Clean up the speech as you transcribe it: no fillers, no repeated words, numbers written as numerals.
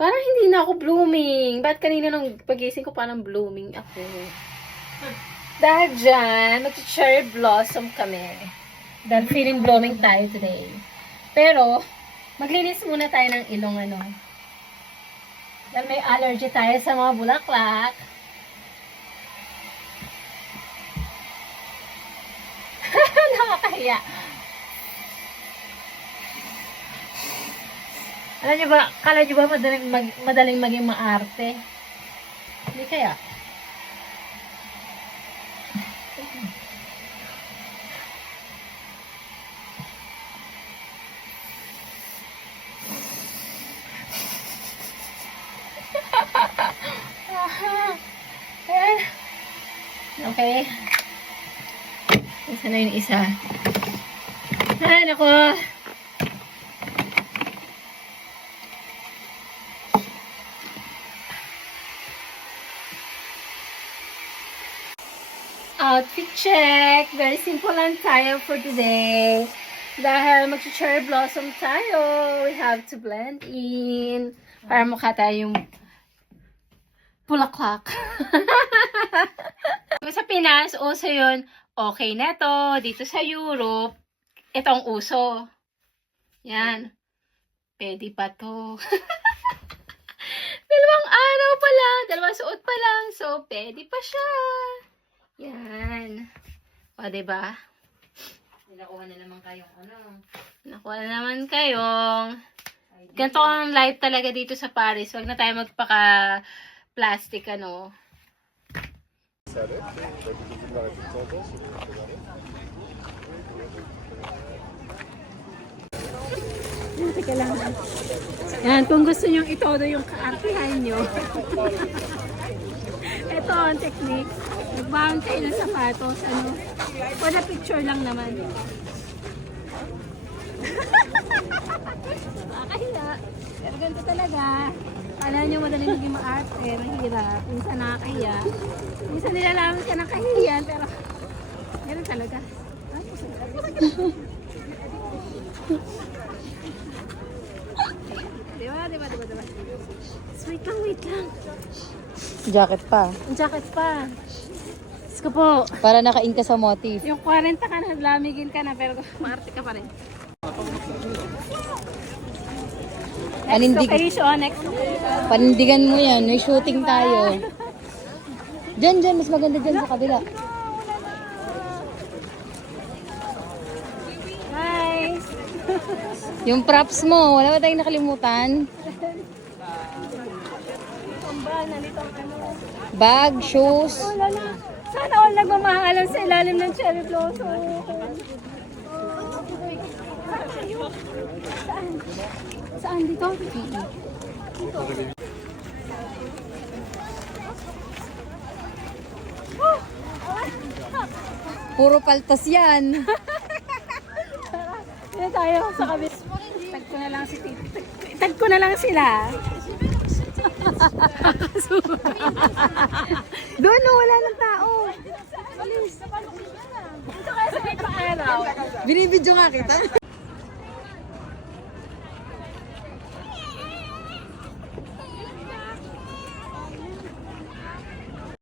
Parang hindi na ako blooming. Ba't kanina nung pagising ko parang blooming ako? Dahil dyan, mag-cherry blossom kami. Dahil feeling blooming tayo today. Pero, maglinis muna tayo ng ilong ano. Dahil may allergy tayo sa mga bulaklak. Nakakahiya. Alam niyo ba, kala niyo ba madaling maging maarte? Hindi kaya. Okay. Isa na yung isa. Ay, naku. Outfit check. Very simple lang tayo for today. Dahil mag-cherry blossom tayo, we have to blend in. Para mukha tayong bulaklak. Sa Pinas, uso yun. Okay na to. Dito sa Europe, itong uso. Yan. Pwede pa to. Dalawang araw pa lang. Dalawang suot pa lang. So, pwede pa siya. Yan. O, diba? Nakuha na naman kayong ano. Nakuha na naman kayong. Ganito ang life talaga dito sa Paris. Huwag na tayo magpaka-plastic, ano. Teka lang. Yan, kung gusto nyo itodo yung kaartihan nyo. Ito ang technique. Nagbahan kayo ng sapatos, ano. For the picture lang naman. Nakakahiya. Pero ganito talaga. Kala nyo madaling maging maarte. Mahirap. Minsan nakakahiya. Minsan nilalaman ka ng kahihiyan. Pero, ganun talaga. Diba? Wait lang. Jacket pa. Ang jacket pa. Diyos ko po. Para naka-in ka sa motif. Yung 40 ka na, lamigin ka na, pero maarte ka pa rin. Next location. Panindigan mo yan. May shooting tayo. Diyan. Mas maganda dyan sa kabila. Nice. Yung props mo. Wala ba tayong nakalimutan? Bag, shoes. Wala na. Sana all nagmamahalan sa ilalim ng cherry blossom. Saan dito? Puro paltas yan. Dito tayo sa kabis. Tag ko na lang si Titi. Tag ko na lang sila. Doon, no, wala ng tao. Dito kaya sa may paaraw. Binibidyo nga kita.